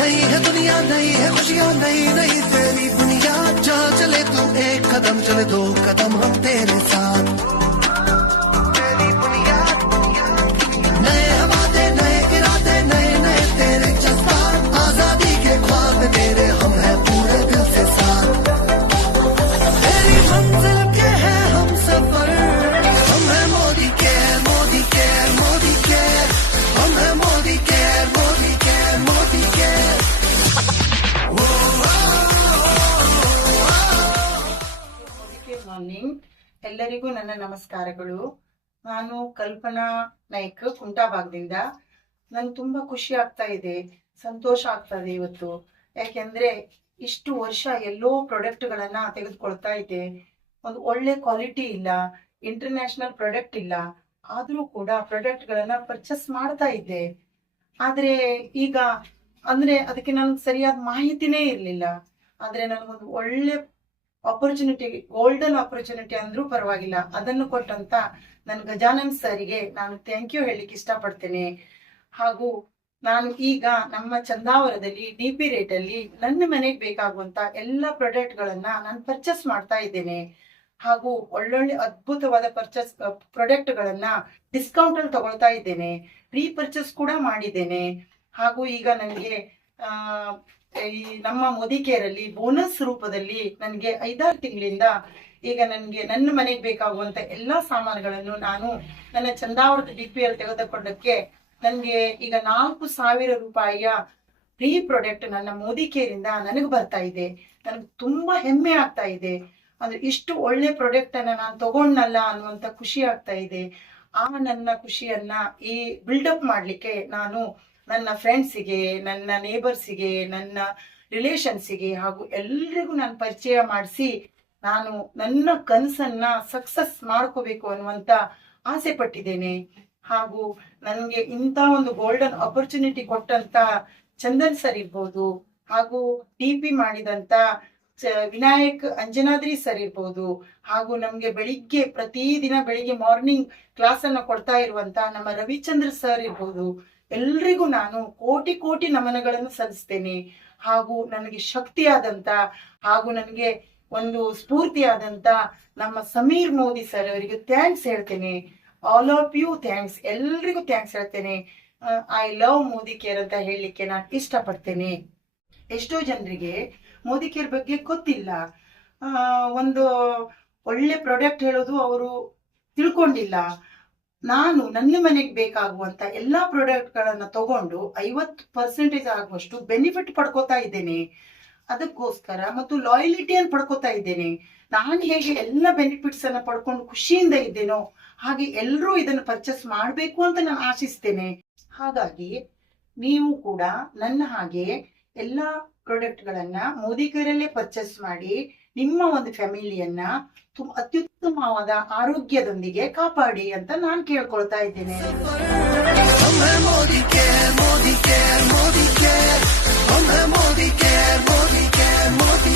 नई है दुनिया, नई है खुशियाँ, नई नई तेरी दुनिया। जहाँ चले तू एक कदम चले, दो कदम हम तेरे साथ। तेरी दुनिया, नए वादे, नए इरादे, नए नए तेरे जज्बात। आजादी के ख्वाब तेरे, हम हैं पूरे दिल से साथ। तेरी मंजिल के हैं हम सफर, हम हैं मोदी के, मोदी के, मोदी के। हम हैं मोदी के, मोदी के, मोदी के। ಮಾರ್ನಿಂಗ್ ಎಲ್ಲರಿಗೂ ನನ್ನ ನಮಸ್ಕಾರಗಳು. ನಾನು ಕಲ್ಪನಾ ನಾಯ್ಕ್, ಕುಂಟಾಭಾಗದಿಂದ. ನಂಗೆ ತುಂಬಾ ಖುಷಿ ಆಗ್ತಾ ಇದೆ, ಸಂತೋಷ ಆಗ್ತದೆ ಇವತ್ತು. ಯಾಕೆಂದ್ರೆ ಇಷ್ಟು ವರ್ಷ ಎಲ್ಲೋ ಪ್ರಾಡಕ್ಟ್ಗಳನ್ನ ತೆಗೆದುಕೊಳ್ತಾ ಇದ್ದೆ, ಒಂದು ಒಳ್ಳೆ ಕ್ವಾಲಿಟಿ ಇಲ್ಲ, ಇಂಟರ್ನ್ಯಾಷನಲ್ ಪ್ರಾಡಕ್ಟ್ ಇಲ್ಲ, ಆದ್ರೂ ಕೂಡ ಪ್ರಾಡಕ್ಟ್ಗಳನ್ನ ಪರ್ಚೇಸ್ ಮಾಡ್ತಾ ಇದ್ದೆ. ಆದ್ರೆ ಈಗ ಅಂದ್ರೆ ಅದಕ್ಕೆ ನನ್ಗೆ ಸರಿಯಾದ ಮಾಹಿತಿನೇ ಇರ್ಲಿಲ್ಲ. ಆದ್ರೆ ನನಗೊಂದು ಒಳ್ಳೆ ಆಪರ್ಚುನಿಟಿ, ಗೋಲ್ಡನ್ ಆಪರ್ಚುನಿಟಿ ಅಂದ್ರೂ ಪರವಾಗಿಲ್ಲ, ಅದನ್ನು ಕೊಟ್ಟಂತ ನನ್ನ ಗಜಾನನ್ ಸರ್ಗೆ ನಾನು ಥ್ಯಾಂಕ್ ಯು ಹೇಳಲಿಕ್ಕೆ ಇಷ್ಟಪಡ್ತೇನೆ. ಹಾಗೂ ನಾನು ಈಗ ನಮ್ಮ ಚಂದಾವರದಲ್ಲಿ DP ರೇಟ್ ಅಲ್ಲಿ ನನ್ನ ಮನೆಗೆ ಬೇಕಾಗುವಂತ ಎಲ್ಲ ಪ್ರಾಡಕ್ಟ್ ಗಳನ್ನ ನಾನು ಪರ್ಚೇಸ್ ಮಾಡ್ತಾ ಇದ್ದೇನೆ. ಹಾಗೂ ಒಳ್ಳೊಳ್ಳೆ ಅದ್ಭುತವಾದ ಪ್ರಾಡಕ್ಟ್ ಗಳನ್ನ ಡಿಸ್ಕೌಂಟ್ ಅಲ್ಲಿ ತಗೊಳ್ತಾ ಇದ್ದೇನೆ. ರೀಪರ್ಚೇಸ್ ಕೂಡ ಮಾಡಿದ್ದೇನೆ. ಹಾಗೂ ಈಗ ನನಗೆ ಈ ನಮ್ಮ ಮೋದಿ ಕೇರ್ ಅಲ್ಲಿ ಬೋನಸ್ ರೂಪದಲ್ಲಿ ನನಗೆ 5-6 ತಿಂಗಳಿಂದ ಈಗ ನನಗೆ ನನ್ನ ಮನೆಗೆ ಬೇಕಾಗುವಂತ ಎಲ್ಲಾ ಸಾಮಾನುಗಳನ್ನು ನಾನು ನನ್ನ ಚಂದಾವರದ DP ಅಲ್ಲಿ ತೆಗೆದುಕೊಂಡಕ್ಕೆ ನನಗೆ ಈಗ 4,000 ರೂಪಾಯಿಯ ಫ್ರೀ ಪ್ರಾಡಕ್ಟ್ ನನ್ನ ಮೋದಿ ಕೇರ್ ಇಂದ ನನಗೆ ಬರ್ತಾ ಇದೆ. ನನಗೆ ತುಂಬಾ ಹೆಮ್ಮೆ ಆಗ್ತಾ ಇದೆ. ಅಂದ್ರೆ ಇಷ್ಟು ಒಳ್ಳೆ ಪ್ರಾಡಕ್ಟ್ ಅನ್ನ ನಾನು ತಗೊಂಡಲ್ಲ ಅನ್ನುವಂತ ಖುಷಿ ಆಗ್ತಾ ಇದೆ. ಆ ನನ್ನ ಖುಷಿಯನ್ನ ಈ ಬಿಲ್ಡಪ್ ಮಾಡ್ಲಿಕ್ಕೆ ನಾನು ನನ್ನ ಫ್ರೆಂಡ್ಸಿಗೆ, ನನ್ನ ನೇಬರ್ಸಿಗೆ, ನನ್ನ ರಿಲೇಷನ್ಸಿಗೆ ಹಾಗೂ ಎಲ್ರಿಗೂ ನಾನು ಪರಿಚಯ ಮಾಡಿಸಿ ನಾನು ನನ್ನ ಕನಸನ್ನ ಸಕ್ಸಸ್ ಮಾಡ್ಕೋಬೇಕು ಅನ್ನುವಂತ ಆಸೆ ಪಟ್ಟಿದ್ದೇನೆ. ಹಾಗೂ ನನಗೆ ಇಂಥ ಒಂದು ಗೋಲ್ಡನ್ ಆಪರ್ಚುನಿಟಿ ಕೊಟ್ಟಂತ ಚಂದನ್ ಸರ್ ಇರ್ಬೋದು, ಹಾಗೂ DP ಮಾಡಿದಂತ ವಿನಾಯಕ್ ಅಂಜನಾದ್ರಿ ಸರ್ ಇರ್ಬೋದು, ಹಾಗೂ ನಮ್ಗೆ ಪ್ರತಿದಿನ ಬೆಳಿಗ್ಗೆ ಮಾರ್ನಿಂಗ್ ಕ್ಲಾಸ್ ಅನ್ನ ಕೊಡ್ತಾ ಇರುವಂತ ನಮ್ಮ ರವಿಚಂದ್ರ ಸರ್ ಇರ್ಬೋದು, ಎಲ್ರಿಗೂ ನಾನು ಕೋಟಿ ಕೋಟಿ ನಮನಗಳನ್ನು ಸಲ್ಲಿಸ್ತೇನೆ. ಹಾಗೂ ನನಗೆ ಶಕ್ತಿಯಾದಂತ ಹಾಗೂ ನನಗೆ ಒಂದು ಸ್ಫೂರ್ತಿಯಾದಂತ ನಮ್ಮ ಸಮೀರ್ ಮೋದಿ ಸರ್ ಅವರಿಗೆ ಥ್ಯಾಂಕ್ಸ್ ಹೇಳ್ತೇನೆ. ಆಲ್ ಆಫ್ ಯು ಥ್ಯಾಂಕ್ಸ್, ಎಲ್ರಿಗೂ ಥ್ಯಾಂಕ್ಸ್ ಹೇಳ್ತೇನೆ. ಐ ಲವ್ ಮೋದಿ ಕೇರ್ ಅಂತ ಹೇಳಲಿಕ್ಕೆ ನಾನು ಇಷ್ಟಪಡ್ತೇನೆ. ಎಷ್ಟೋ ಜನರಿಗೆ ಮೋದಿ ಕೇರ್ ಬಗ್ಗೆ ಗೊತ್ತಿಲ್ಲ. ಒಂದು ಒಳ್ಳೆ ಪ್ರಾಡಕ್ಟ್ ಹೇಳೋದು ಅವರು ತಿಳ್ಕೊಂಡಿಲ್ಲ. ನಾನು ನನ್ನ ಮನೆಗೆ ಬೇಕಾಗುವಂತ ಎಲ್ಲಾ ಪ್ರಾಡಕ್ಟ್ ಗಳನ್ನ ತಗೊಂಡು 50% ಆಗುವಷ್ಟು ಬೆನಿಫಿಟ್ ಪಡ್ಕೋತಾ ಇದ್ದೇನೆ. ಅದಕ್ಕೋಸ್ಕರ ಮತ್ತು ಲಾಯಲಿಟಿಯನ್ನು ಪಡ್ಕೋತಾ ಇದ್ದೇನೆ. ನಾನು ಹೇಗೆ ಎಲ್ಲ ಬೆನಿಫಿಟ್ಸ್ ಅನ್ನ ಪಡ್ಕೊಂಡು ಖುಷಿಯಿಂದ ಇದ್ದೇನೋ ಹಾಗೆ ಎಲ್ಲರೂ ಇದನ್ನು ಪರ್ಚೇಸ್ ಮಾಡಬೇಕು ಅಂತ ನಾನು ಆಶಿಸ್ತೇನೆ. ಹಾಗಾಗಿ ನೀವು ಕೂಡ ನನ್ನ ಹಾಗೆ ಎಲ್ಲಾ ಪ್ರಾಡಕ್ಟ್ ಗಳನ್ನ ಮೋದಿ ಕೇರಲ್ಲೇ ಪರ್ಚೇಸ್ ಮಾಡಿ ನಿಮ್ಮ ಒಂದು ಫ್ಯಾಮಿಲಿಯನ್ನ ಅತ್ಯುತ್ತಮವಾದ ಆರೋಗ್ಯದೊಂದಿಗೆ ಕಾಪಾಡಿ ಅಂತ ನಾನು ಕೇಳ್ಕೊಳ್ತಾ ಇದ್ದೇನೆ. Modi care, Modi care, Modi care, Modi care, Modi care, Modi